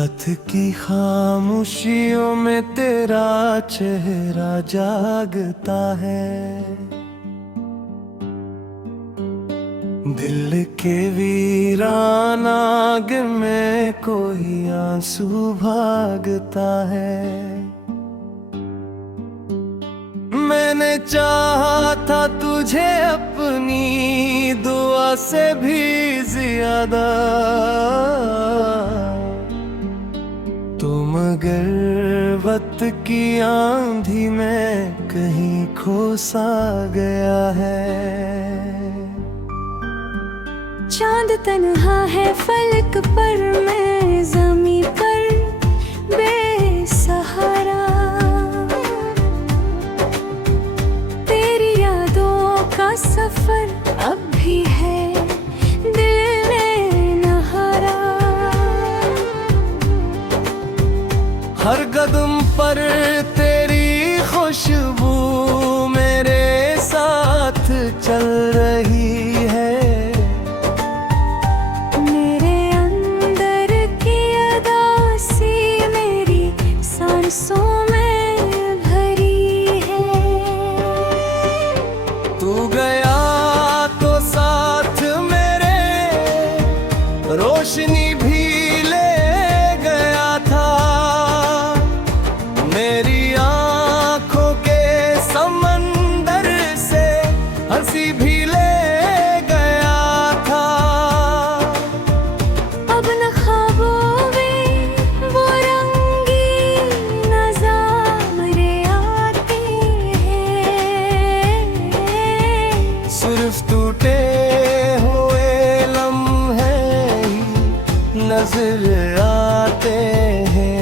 रात की खामोशियों में तेरा चेहरा जागता है। दिल के वीराना आग में कोई आंसू भागता है। मैंने चाहा था तुझे अपनी दुआ से भी ज्यादा, तो मगर वक्त की आंधी में कहीं खो सा गया है। चांद तन्हा है फलक पर, मैं ज़मीं पर बेसहारा। तेरी यादों का सफर अब भी है दिल में नहारा। हर कदम पर तेरी खुशबू मेरे साथ चल रही है। मेरे अंदर की अदासी मेरी सांसों में भरी है। तू गया तो साथ मेरे रोशनी भी ले गया था। मेरी आँखों के समंदर से हंसी भी ले गया था। अब न ख्वाबों में वो रंगीन नज़ारे आते हैं। सिर्फ टूटे हुए लम्हे ही नजर आते हैं।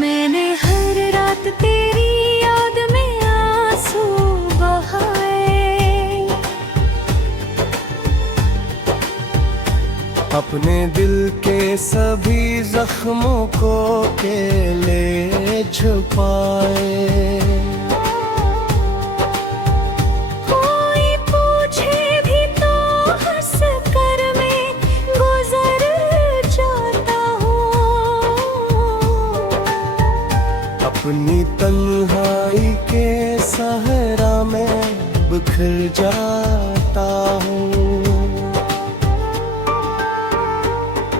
मैंने हर रात तेरी याद में आंसू बहाए। अपने दिल के सभी जख्मों को अकेले छुपाए। कोई पूछे भी तो हंस कर मैं गुजर जाता हूँ। अपनी तन्हाई के सहरा में बिखर जाता हूँ।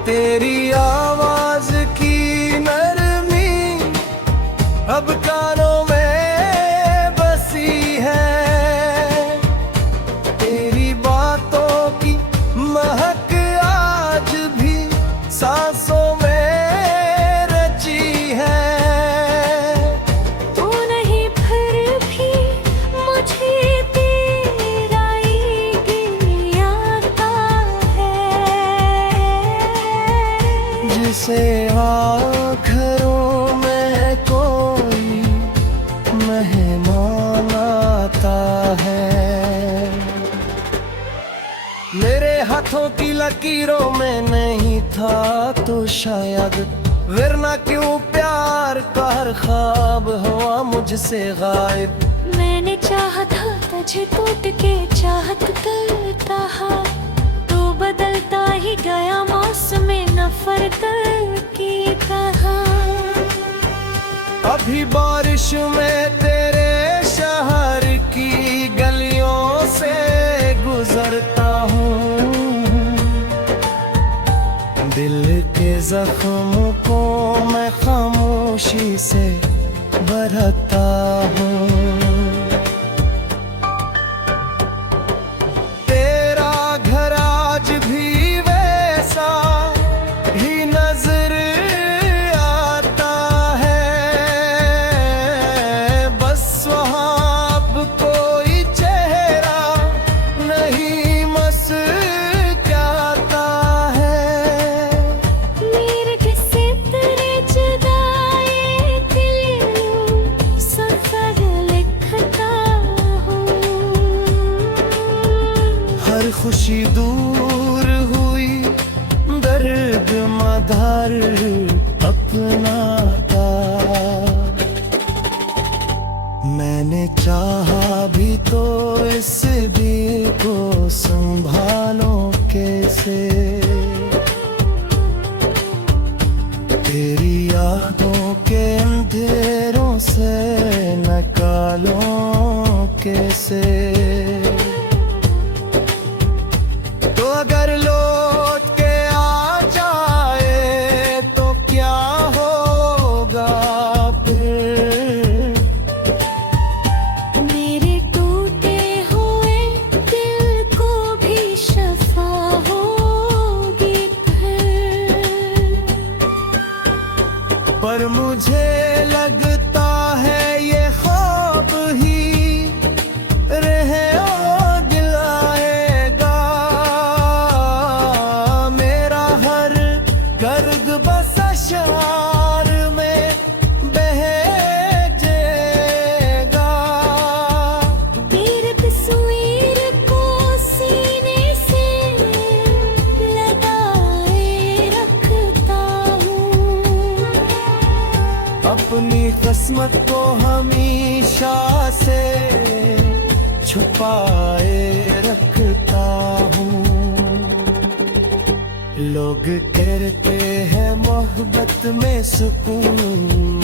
तेरी आवाज की नरमी अब कानों में बसी है। तेरी बातों की महक आज भी सांसों में रची है। तू नहीं फिर भी मुझे तेरा ही गिन आता है। जिसे आँखों में कोई मेहमान आता है। मेरे हाथों की लकीरों में नहीं था तो शायद, वरना क्यों प्यार का हर ख्वाब हुआ मुझसे गायब। मैंने चाहा था तुझे टूट के चाहत करता हा, तो बदलता ही गया मौसम नफरत की तरह। अभी बारिश में तेरे शहर की गलियों से गुजरता हूँ। दिल के जख्मों को मैं खामोशी से भरता हूँ। तेरा घर आज भी वैसा ही नजर आता है। बस वहाँ अब कोई चेहरा नहीं मुस्कुराता है। मेरे किस्से तेरे जुदाई दिल सफर लिखता हूँ। हर खुशी दूर हुई दर्द मधार अपना था। मैंने चाहा भी तो इस दिल को संभालो कैसे। यादों के अंधेरों से निकालो कैसे। तो अगर लौट के आ जाए तो क्या होगा फिर। मेरे टूटे हुए दिल को भी शफा होगी फिर। पर मुझे लगता है ये ख्वाब ही रहे और दिलाएगा। मेरा हर गर्द बस अशआर में बहेजेगा। तेरी तस्वीर को सीने से लगाए रखता हूँ। अपनी किस्मत को हमेशा से छुपाए रखता हूँ। लोग कहते हैं मोहब्बत में सुकून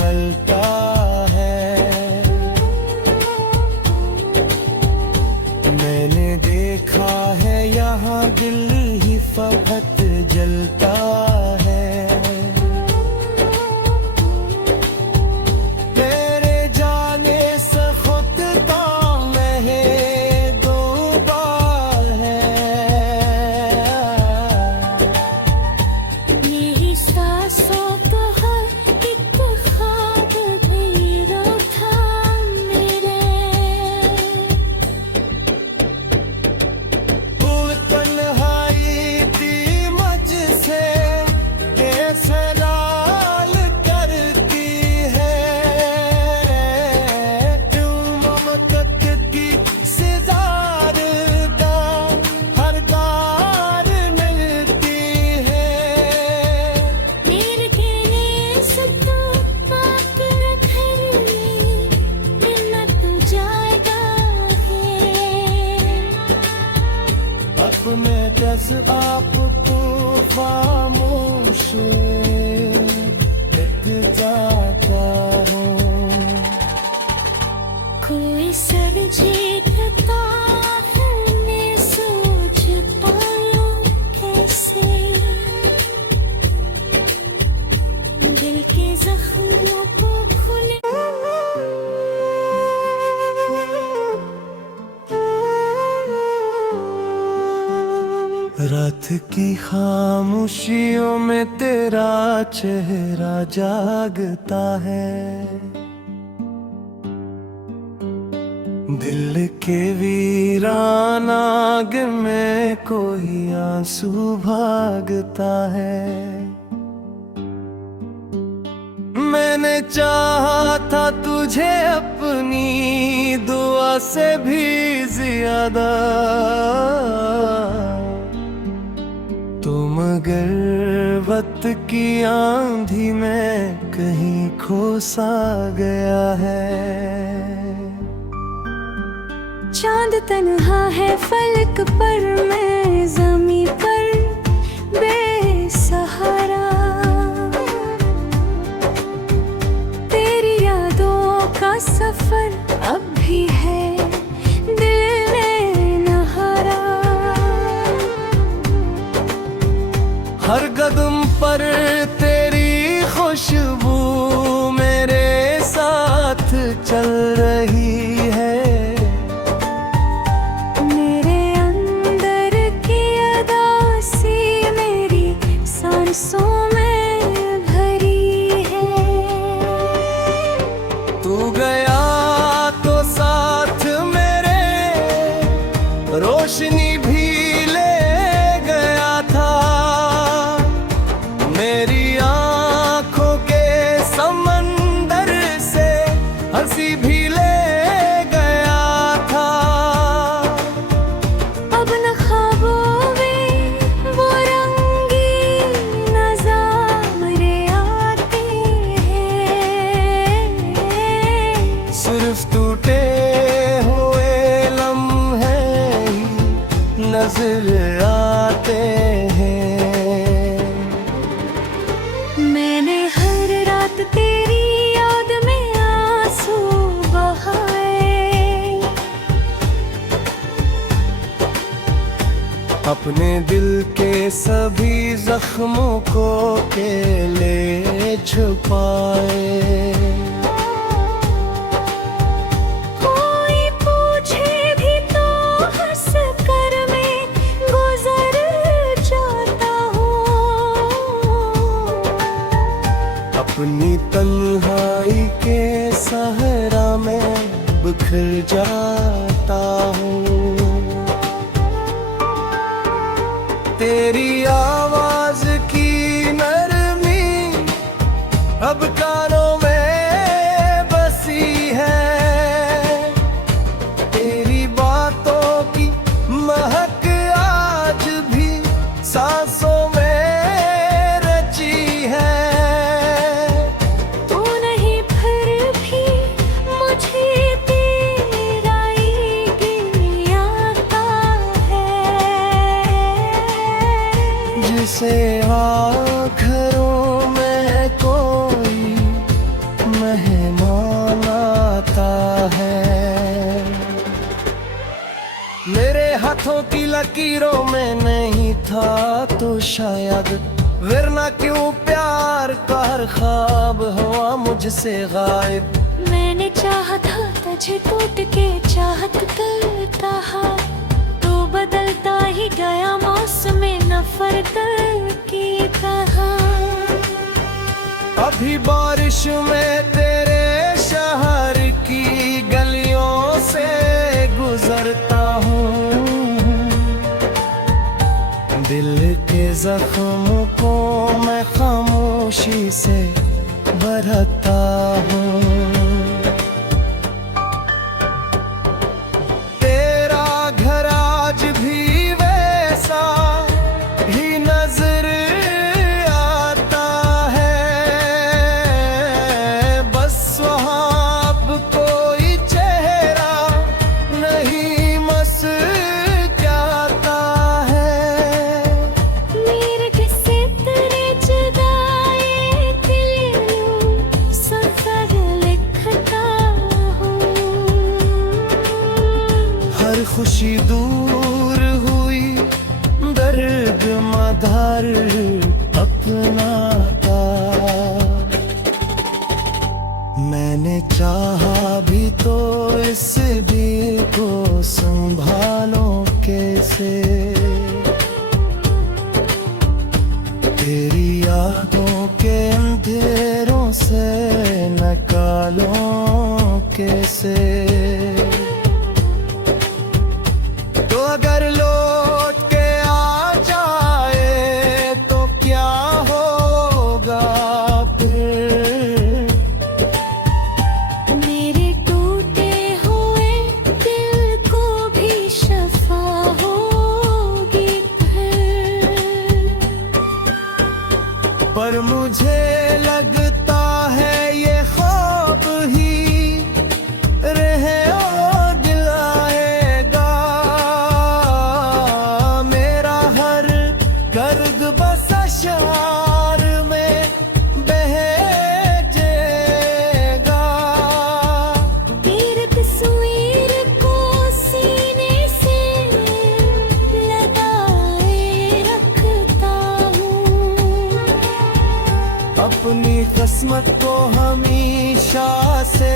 मिलता है। मैंने देखा है यहाँ दिल ही फकत जलता है। तेरे जाने से खुद का महबूबा है। मेरी सांसों का हर एक ख्वाब भी था मेरे। वो तन्हाई थी मुझसे सवाल करती है। क्यों ममतक की सिजारदा हर बार मिलती है। मेरे कहने से तो बात घर मिलना तो जाएगा है। अपने जज्ब आपको खामोश रख जाता हूँ। कोई सर जीतता है मैं सोच पाऊँ कैसे। दिल के जख्मों को खुले रात की खामोशियों में तेरा चेहरा जागता है। दिल के वीरान आग में कोई आंसू भागता है। मैंने चाहा था तुझे अपनी दुआ से भी ज्यादा। तुम अगर वक्त की आंधी में कहीं खो सा गया है। चांद तन्हा है फलक पर मैं ज़मीं पर बेसहारा। तेरी यादों का सफर अब भी है दिल में नहारा। हर कदम पर तेरी खुशबू मेरे साथ चल रही है। मेरे अंदर की अदासी मेरी सांसों में भरी है। तू गया तो साथ मेरे रोशनी भी ले गया था। मेरी आंखों के समंदर से हंसी भी ले गया था। अब न ख्वाबों में वो रंगीन नज़ारे आते हैं। सिर्फ टूटे हुए लम्हे ही नजर आते हैं। मैंने हर रात अपने दिल के सभी जख्मों को अकेले छुपाए। कोई पूछे भी तो हंस कर मैं गुजर जाता हूँ। अपनी तन्हाई के सहरा में बिखर जाता हूँ। तेरी आवाज की नरमी अब कानों में बसी है। तेरी बातों की महक आज भी सांसों में रची है। तू नहीं फिर भी मुझे तेरा ही आता है। जिसे आँखों में कोई मेहमान आता है। मेरे हाथों की लकीरों में नहीं था तो शायद, वरना क्यों प्यार का हर ख्वाब हुआ मुझसे गायब। मैंने चाहा था तुझे टूट के चाहत करता हा, तू बदलता ही गया मौसम नफरत की तरह। अभी बारिश में तेरे शहर की गलियों से गुजरता हूँ। दिल के जख्मों को मैं खामोशी से भरता हूँ। तेरा घर आज भी वैसा ही नजर आता है। बस वहाँ अब कोई चेहरा नहीं मुस्कुराता है। मेरे किस्से तेरे जुदाई के लिए सफर लिखता हूँ। हर खुशी दूर हुई दर्द मधार अपना था। मैंने चाहा भी तो इस दिल को संभालो कैसे। तेरी यादों के अंधेरों से निकालो कैसे। तो अगर लौट के आ जाए तो क्या होगा फिर। मेरे टूटे हुए दिल को भी शफा होगी फिर। पर मुझे लगता है ये ख्वाब ही रहे और दिलाएगा। मेरा हर गर्द बस अशआर में बह जाएगा। तेरी तस्वीर को सीने से लगाए रखता हूँ। अपनी किस्मत को हमेशा से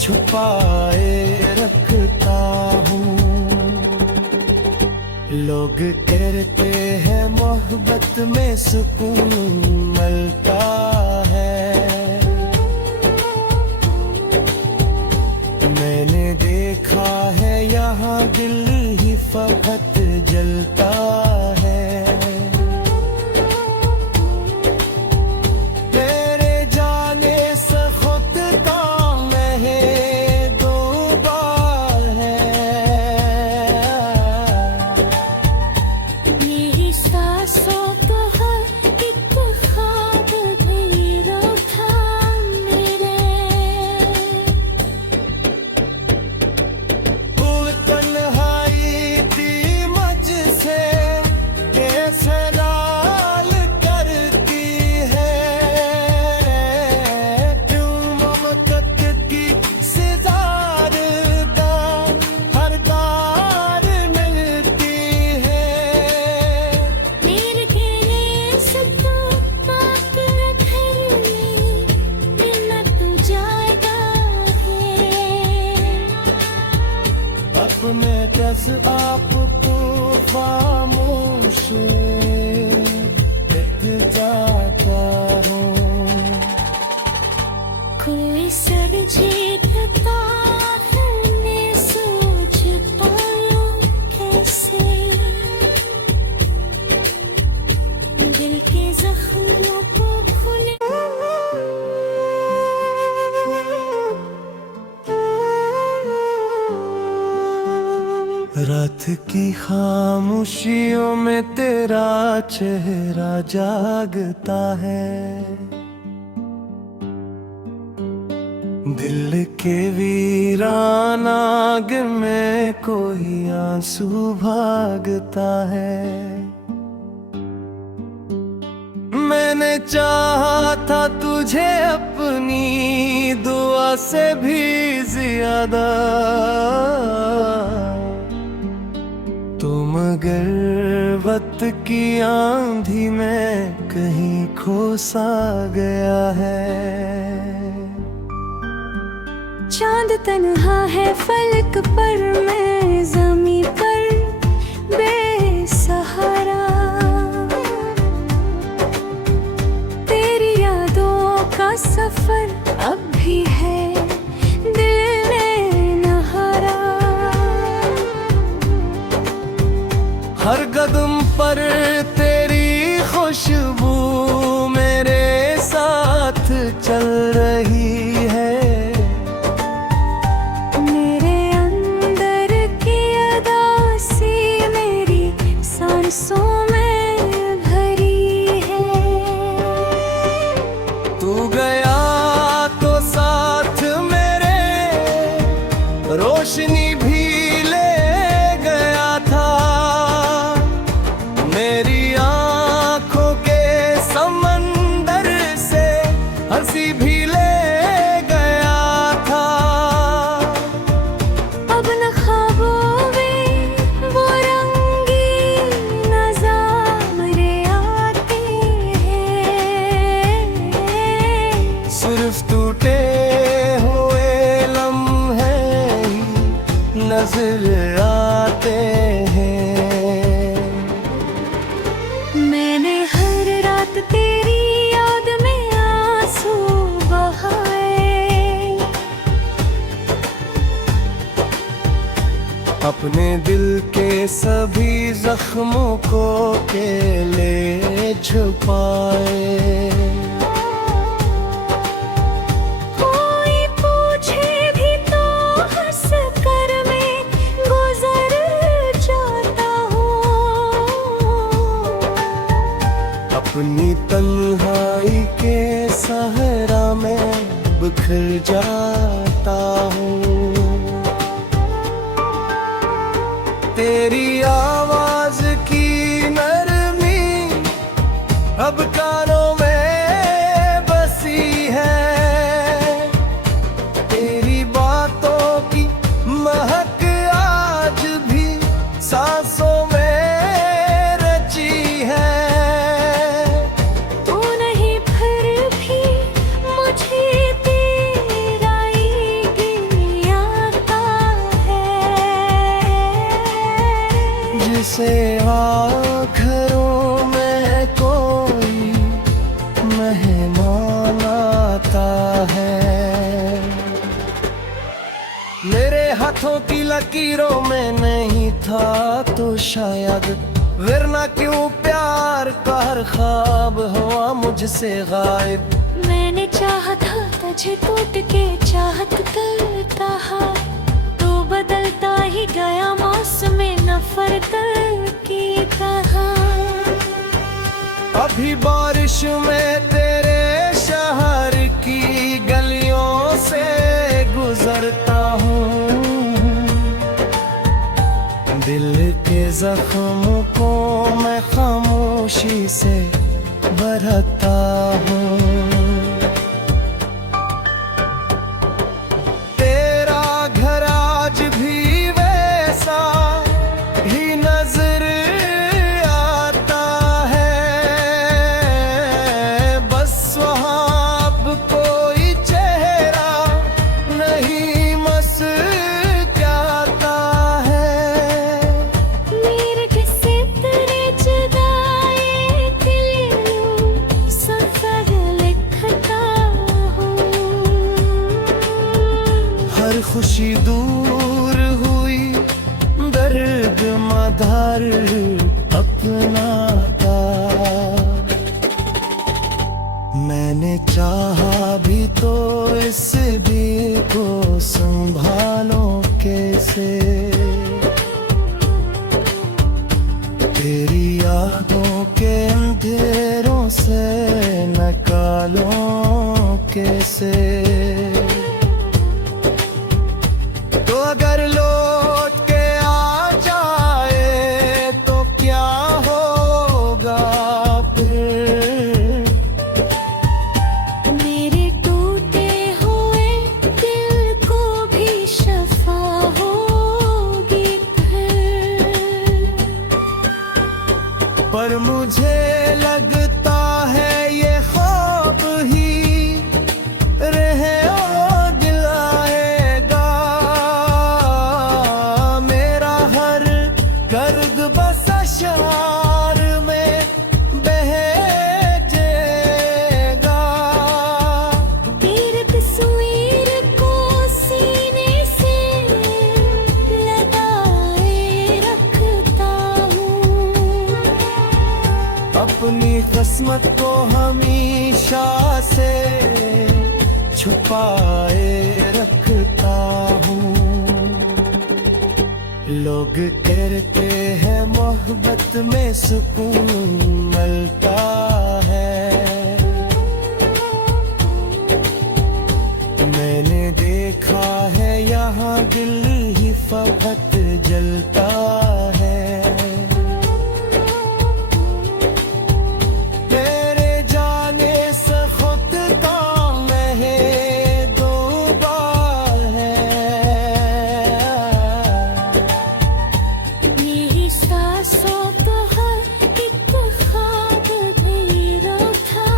छुपाए रखता हूँ। लोग कहते हैं मोहब्बत में सुकून मिलता है। मैंने देखा है यहाँ दिल ही फकत जलता है। तेरे जाने से खुद का महबूबा है। मेरी सांसों का हर एक ख्वाब भी रोका मेरे। वो तन्हाई थी मुझसे मैं कैसे आपको खामोश रह जाता हूँ। कोई सर जीतता है, मैं सोच पाऊं कैसे दिल के जख्मों को खुले। रात की खामोशियों में तेरा चेहरा जागता है, दिल के वीरानाग में कोई आंसू भागता है। मैंने चाहा था तुझे अपनी दुआ से भी ज्यादा, तुम मगर वक्त की आंधी में कहीं खो सा गया है। चांद तन्हा है फलक पर, मैं ज़मीं पर बेसहारा। तेरी यादों का सफर अब भी है दिल में नहारा। हर कदम पर तेरी खुशबू मेरे साथ चल रही है। मेरे अंदर की अदासी मेरी सांसों में भरी है। तू गया तो साथ मेरे रोशनी भी ले गया था। मेरी आंखों के समंदर से हंसी भी ले गया था। अब न ख्वाबों में वो रंगीन नज़ारे आते हैं। सिर्फ टूटे हुए लम्हे ही नजर आते हैं। मैंने हर रात तेरी याद में आंसू बहाए। अपने दिल के सभी जख्मों को अकेले छुपाए। कोई पूछे भी तो हंस कर मैं गुजर जाता हूँ। अपनी तन्हाई के सहरा में बिखर जाता हूँ। तेरी आवाज की नरमी अब कानों में बसी है। तेरी बातों की महक आज भी सांसों में रची है। तू नहीं फिर भी मुझे तेरा ही आता है। जिसे आँखों में कोई मेहमान आता है। मेरे हाथों की लकीरों में नहीं था तो शायद, वरना क्यों प्यार का हर ख्वाब हुआ मुझसे गायब। मैंने चाहा था तुझे टूट के चाहत करता है, तू बदलता ही गया मौसम नफरत की तरह। अभी बारिश में तेरे शहर की गलियों से गुजरता हूँ। दिल के जख्म को मैं खामोशी से भरता हूँ। तेरा घर आज भी वैसा ही नजर आता है। बस वहाँ अब कोई चेहरा नहीं मस्कुराता है। दूर हुई दर्द मदार अपना था। मैंने चाहा भी तो इस भी को संभालो कैसे, तेरी यादों के अंधेरों से निकालो कैसे। तो अगर लौट के आ जाए तो क्या होगा फिर, मेरे टूटे हुए दिल को भी शफा होगी फिर। पर मुझे लगता है ये ख्वाब ही रहे और दिलाएगा। मेरा हर दर्द बस अशआर में बहेजेगा। तेरी तस्वीर को सीने से लगाए रखता हूँ, अपनी किस्मत को हमेशा से छुपाए रखता हूँ। लोग कहते हैं मोहब्बत में सुकून मिलता है, मैंने देखा है यहाँ दिल ही फकत जलता है। तेरे जाने से खुद का महबूबा है, मेरी सांसों का हर एक ख्वाब भी था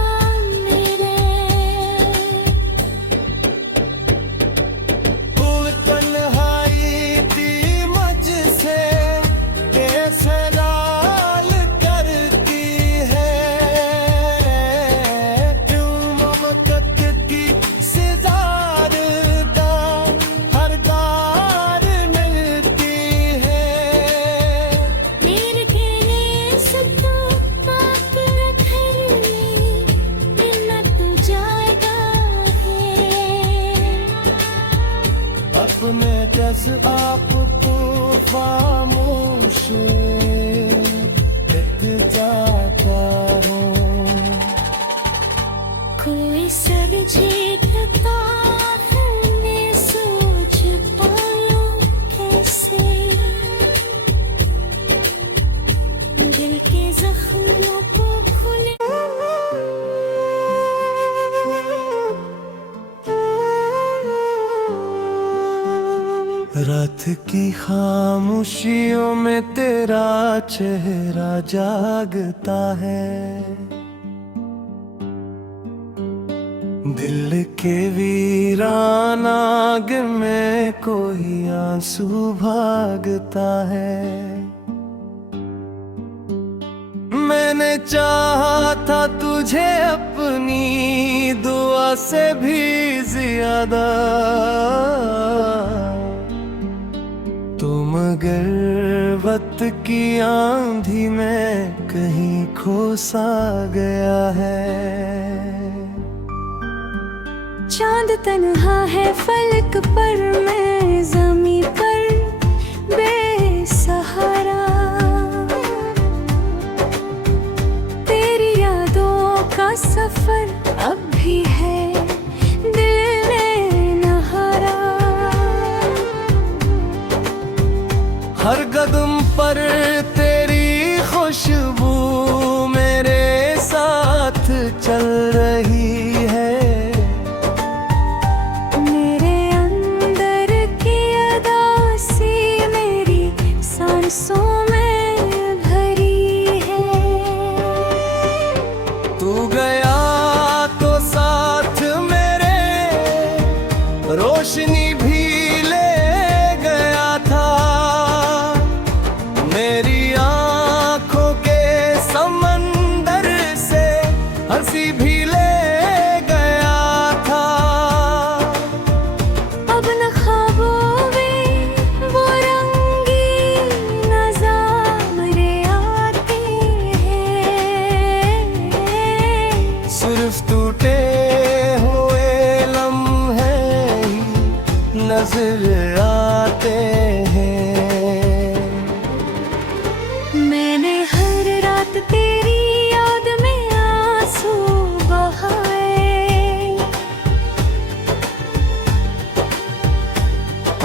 मेरे। वो तन्हाई थी मुझसे सवाल करती है, क्यों ममकत की सिजारदा हर गार मिलती है। मेरे कहने से तो बात रखने मिलना तो जाएगा है। अपने जज्बात को खामोश रख जाता हूँ। कोई समझेगा मैं सोच पाऊँ कैसे, दिल के जख्मों को खुले। रात की खामोशियों में तेरा चेहरा जागता है, दिल के वीरानाग में कोई आंसू भागता है। मैंने चाहा था तुझे अपनी दुआ से भी ज्यादा, तुम मगर वक्त की आंधी में कहीं खो सा गया है। चांद तन्हा है फलक पर, मैं ज़मीं पर बेसहारा। तेरी यादों का सफर अब भी है दिल में नहारा। हर कदम पर तेरी खुशबू मेरे साथ चल रही है। मेरे अंदर की अदासी मेरी सांसों में भरी है। तू गया तो साथ मेरे रोशनी भी ले गया था। मेरी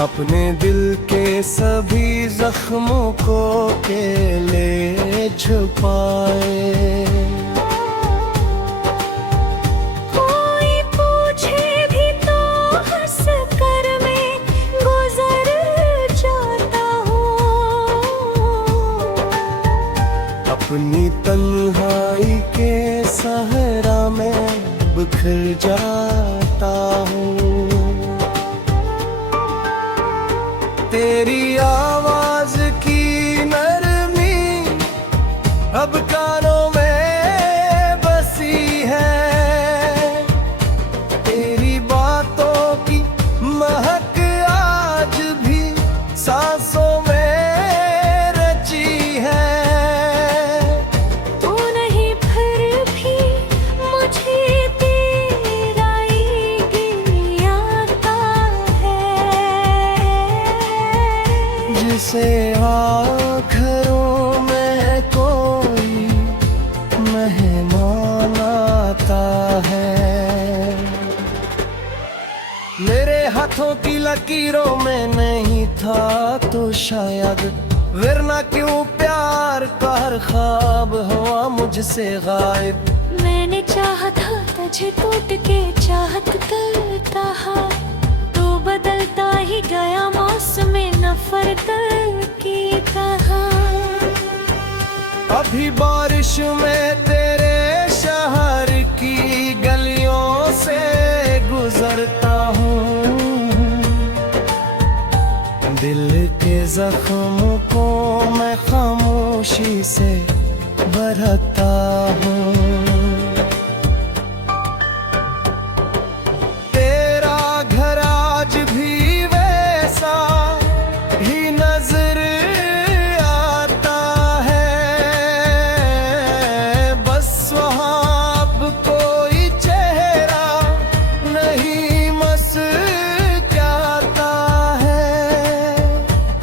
अपने दिल के सभी जख्मों को अकेले छुपाए। कोई पूछे भी तो हंस कर मैं गुजर जाता हूँ। अपनी तन्हाई के सहरा में बिखर जाता हूँ। तेरी आवाज की नरमी अब कानों में बसी है। तेरी बातों की महक आज भी सांसों में रची है। तू नहीं फिर भी मुझे तेरा ही गिन आता है। जिसे आँखों में कोई मेहमान आता है। मेरे हाथों की लकीरों में नहीं था तो शायद, वरना क्यों प्यार का हर ख्वाब हुआ मुझसे गायब। मैंने चाहा था तुझे टूट के चाहत करता हा, तो बदलता ही गया मौसम नफरत की तरह। अभी बारिश में तेरे शहर की गलियों से गुजरता हूँ। दिल के जख्म को मैं खामोशी से भरता हूँ। तेरा घर आज भी वैसा ही नजर आता है। बस वहाँ अब कोई चेहरा नहीं मुस्कुराता है।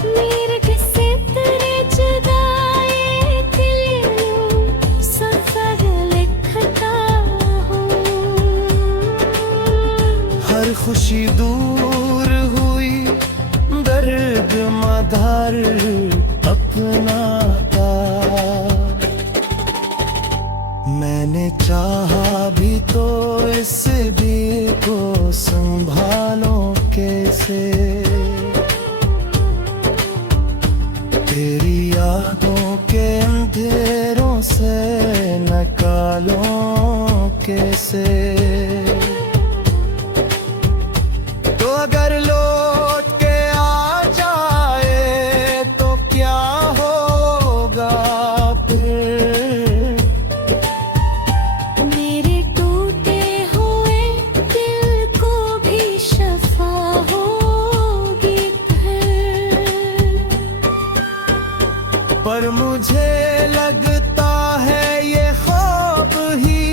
मेरे किस्से तेरे जुदाई के सफर लिखता हूँ। हर खुशी दूर हुई, दर्द मधार अपना था। मैंने चाहा भी तो इस भी को संभालो कैसे। तेरी यादों के अंधेरों से निकालो कैसे। तो अगर लौट के आ जाए तो क्या होगा फिर। मेरे टूटे हुए दिल को भी शफा होगी फिर। पर मुझे लगता है ये ख्वाब ही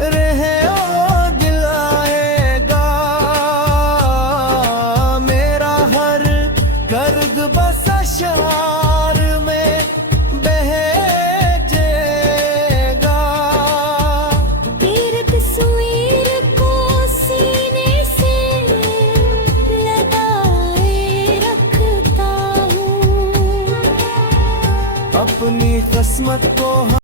रहे और दिलाएगा। मेरा हर गर्द बस अशआर में बहेजेगा। तेरी तस्वीर को सीने से लगाए रखता हूँ। अपनी किस्मत को